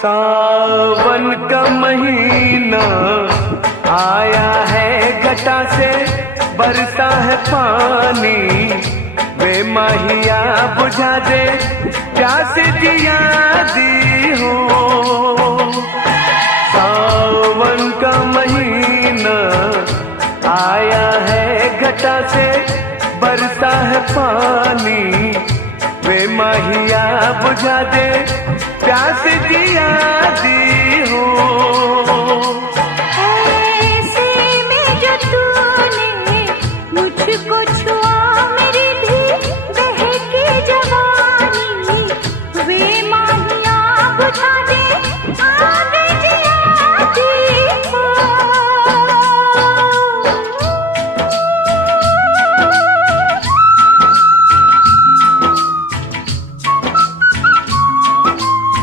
सावन का महीना आया है, घटा से बरसा है पानी। वे माहिया बुझा दे प्यास जिया दी हो। सावन का महीना आया है, घटा से बरसा है पानी। वे माहिया बुझा दे प्यास जिया दी हो। ऐसे में जो तूने मुझको छुआ, मेरी भी बहकी जवानी। वे माहिया बुझा दे